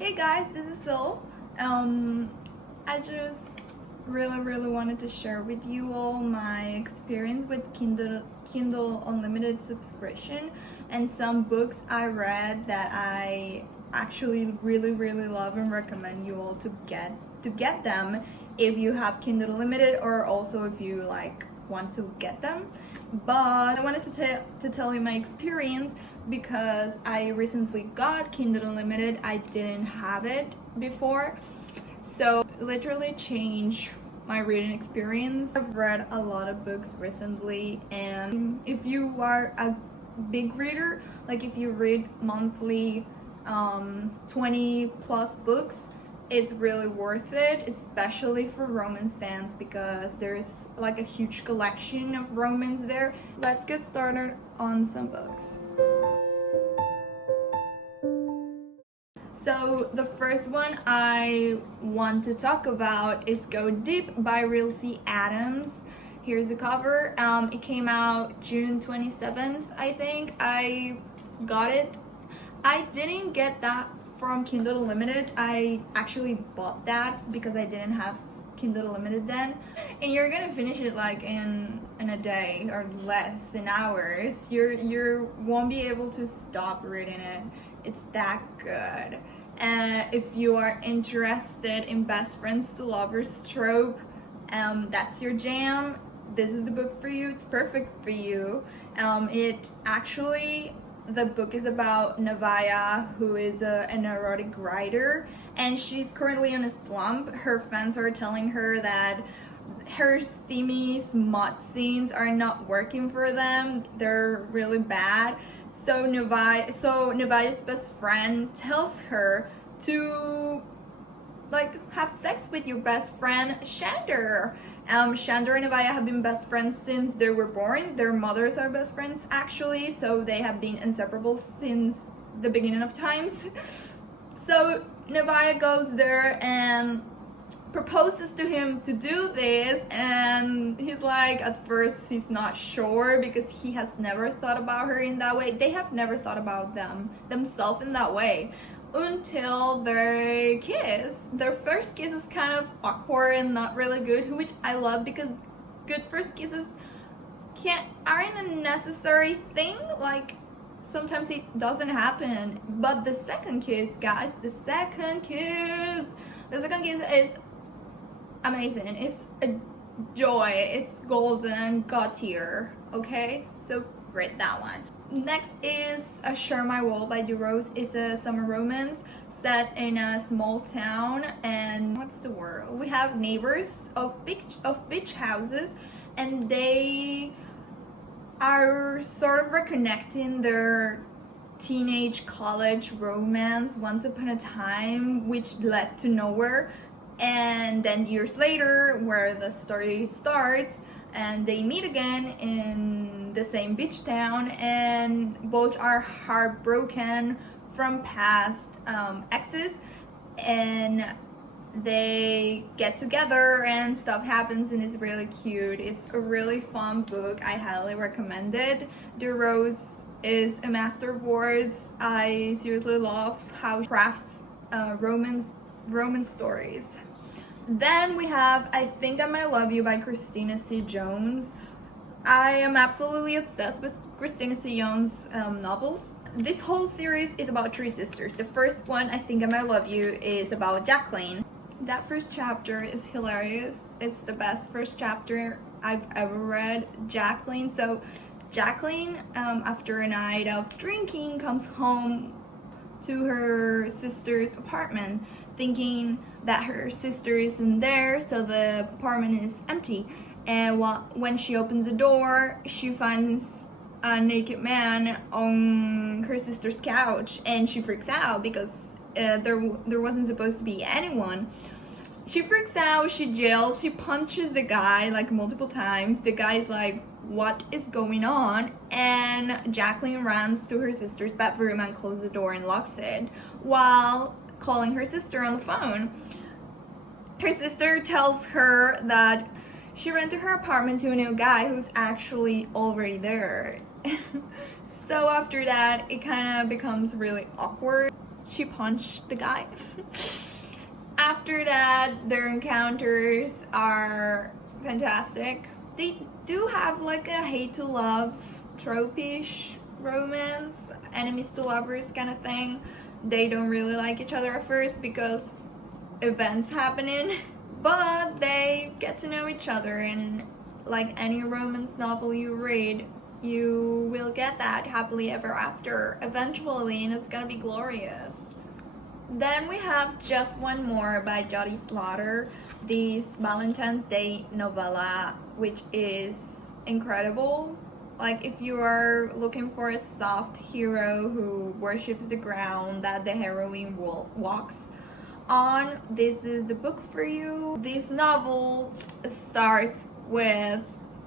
Hey guys, this is Sil. I just really wanted to share with you all my experience with Kindle Unlimited subscription and some books I read that I actually really love and recommend you all to get them if you have Kindle Unlimited or also if you want to get them. But I wanted to tell you my experience because I recently got Kindle Unlimited. I didn't have it before, so it literally changed my reading experience. I've read a lot of books recently, and if you are a big reader, like if you read monthly 20 plus books, it's really worth it, especially for romance fans because there's like a huge collection of romance there. Let's get started on some books. So the first one I want to talk about is Go Deep by Rilsey Adams. Here's the cover. It came out June 27th, I think. I got it. I didn't get that from Kindle Unlimited. I actually bought that because I didn't have Kindle Unlimited then. And you're gonna finish it like in a day or less, in hours. You won't be able to stop reading it. It's that good. And if you are interested in best friends to lovers trope, that's your jam, this is the book for you. It's perfect for you. The book is about Navaya, who is an erotic writer, and she's currently in a slump. Her fans are telling her that her steamy smut scenes are not working for them. They're really bad. So Navaya's best friend tells her to have sex with your best friend Shander. Shander and Navaya have been best friends since they were born. Their mothers are best friends actually, so they have been inseparable since the beginning of times. So Navaya goes there and proposes to him to do this, and he's like, at first he's not sure because he has never thought about her in that way. They have never thought about themselves in that way until they kiss. Their first kiss is kind of awkward and not really good, which I love because good first kisses aren't a necessary thing. Like sometimes it doesn't happen, but the second kiss, guys, the second kiss is amazing. It's a joy. It's golden, god tier. Okay, so read that one. Next is Share My World by DeRose. It's a summer romance set in a small town, and what's the word? We have neighbors of beach houses, and they are sort of reconnecting their teenage college romance once upon a time, which led to nowhere. And then years later, where the story starts, and they meet again in the same beach town, and both are heartbroken from past exes, and they get together and stuff happens, and it's really cute. It's a really fun book. I highly recommend it. DeRose is a master of words. I seriously love how she crafts romance stories. Then we have I Think I Might Love You by Christina C. Jones. I am absolutely obsessed with Christina C. Jones novels. This whole series is about three sisters. The first one, I Think I Might Love You, is about Jacqueline. That first chapter is hilarious. It's the best first chapter I've ever read. Jacqueline, after a night of drinking, comes home to her sister's apartment thinking that her sister isn't there, so the apartment is empty. And when she opens the door, she finds a naked man on her sister's couch, and she freaks out because there wasn't supposed to be anyone. She freaks out, she yells, she punches the guy like multiple times. The guy's like, what is going on? And Jacqueline runs to her sister's bedroom and closes the door and locks it while calling her sister on the phone. Her sister tells her that she rented her apartment to a new guy who's actually already there. So after that, it kind of becomes really awkward. she punched the guy. After that, their encounters are fantastic. They do have like a hate to love trope-ish romance, enemies to lovers kind of thing. They don't really like each other at first because events happening, but they get to know each other, and like any romance novel you read, you will get that happily ever after eventually, and it's gonna be glorious. Then we have Just One More by Jody Slaughter, this Valentine's Day novella, which is incredible. Like, if you are looking for a soft hero who worships the ground that the heroine walks on, this is the book for you. This novel starts with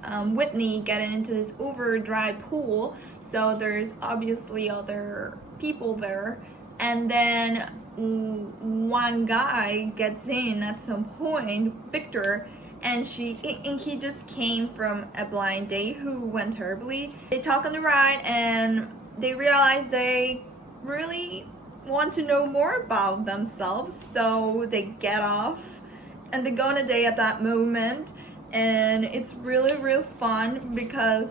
Whitney getting into this overdrive pool, so there's obviously other people there, and then one guy gets in at some point, Victor, and he just came from a blind date who went terribly. They talk on the ride and they realize they really want to know more about themselves, so they get off and they go on a date at that moment, and it's really real fun because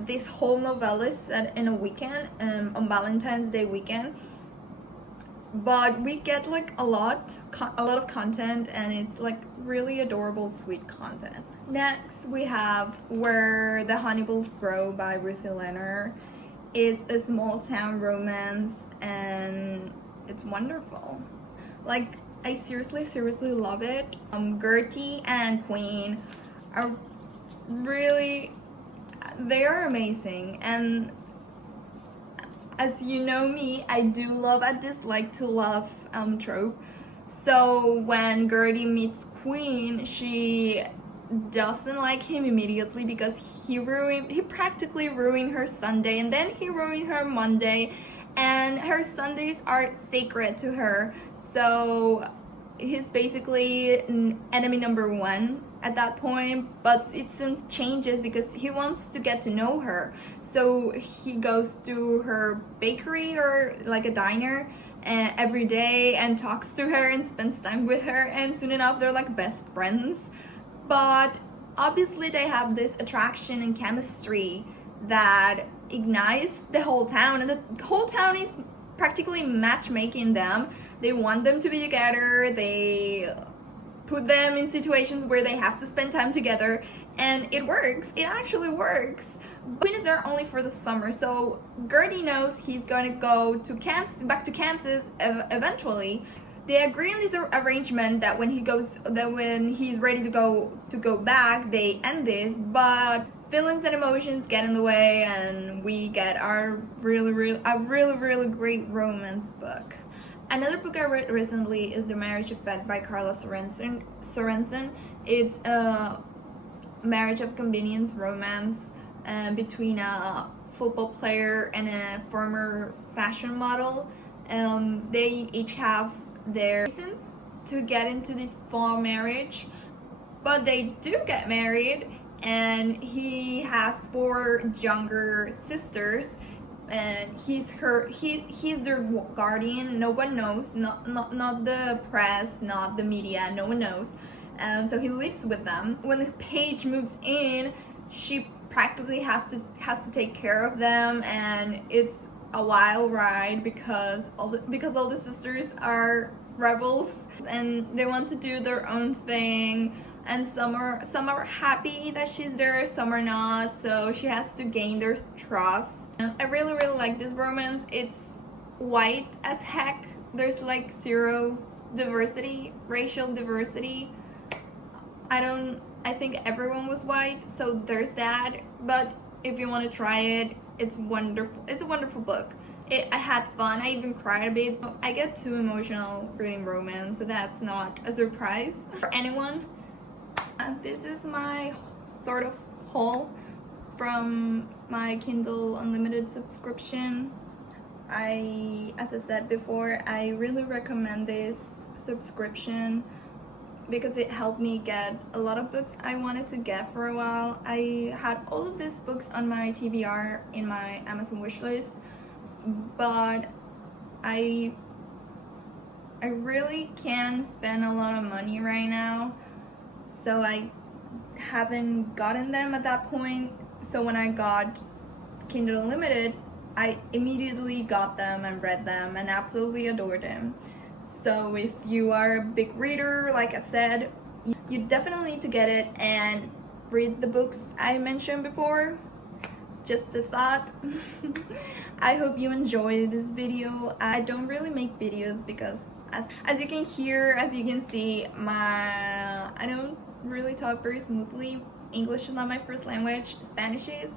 this whole novella is set in a weekend, on Valentine's Day weekend. But we get like a lot of content, and it's like really adorable, sweet content. Next we have Where the Honeyballs Grow by Ruthie Lenner. It's a small town romance and it's wonderful. Like, I seriously love it. Gertie and Queen are really, they are amazing, and as you know me, I do love a dislike to love trope. So when Gertie meets Queen, she doesn't like him immediately because he practically ruined her Sunday, and then he ruined her Monday, and her Sundays are sacred to her. So he's basically enemy number one at that point, but it soon changes because he wants to get to know her. So he goes to her bakery or like a diner every day and talks to her and spends time with her, and soon enough they're like best friends. But obviously they have this attraction and chemistry that ignites the whole town, and the whole town is practically matchmaking them. They want them to be together, they put them in situations where they have to spend time together, and it works. It actually works. Queen is there only for the summer, so Gertie knows he's going to go to back to Kansas eventually. They agree on this arrangement that when he's ready to go back, they end this, but feelings and emotions get in the way, and we get our really great romance book. Another book I read recently is The Marriage Effect by Carla Sorensen. It's a marriage of convenience romance between a football player and a former fashion model. They each have their reasons to get into this fall marriage, but they do get married, and he has 4 younger sisters, and he's their guardian. No one knows, not the press, not the media, no one knows. And so he lives with them. When Paige moves in, she practically has to take care of them, and it's a wild ride because all the sisters are rebels and they want to do their own thing, and some are happy that she's there, some are not, so she has to gain their trust. I really like this romance. It's white as heck. There's like zero diversity, racial diversity. I think everyone was white, so there's that. But if you want to try it, it's wonderful. It's a wonderful book. I had fun. I even cried a bit. I get too emotional reading romance, so that's not a surprise for anyone. This is my sort of haul from my Kindle Unlimited subscription. As I said before, I really recommend this subscription because it helped me get a lot of books I wanted to get for a while. I had all of these books on my TBR in my Amazon wishlist, but I I really can't spend a lot of money right now, so I haven't gotten them at that point. So when I got Kindle Unlimited, I immediately got them and read them and absolutely adored them. So if you are a big reader, like I said, you definitely need to get it and read the books I mentioned before. Just a thought. I hope you enjoyed this video. I don't really make videos because as you can hear, as you can see, I don't really talk very smoothly. English is not my first language, Spanish is.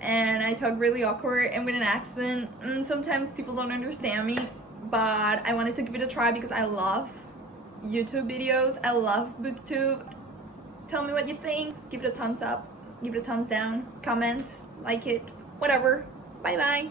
And I talk really awkward and with an accent, and sometimes people don't understand me, but I wanted to give it a try because I love YouTube videos, I love booktube. Tell me what you think, give it a thumbs up, give it a thumbs down, comment, like it, whatever. Bye bye.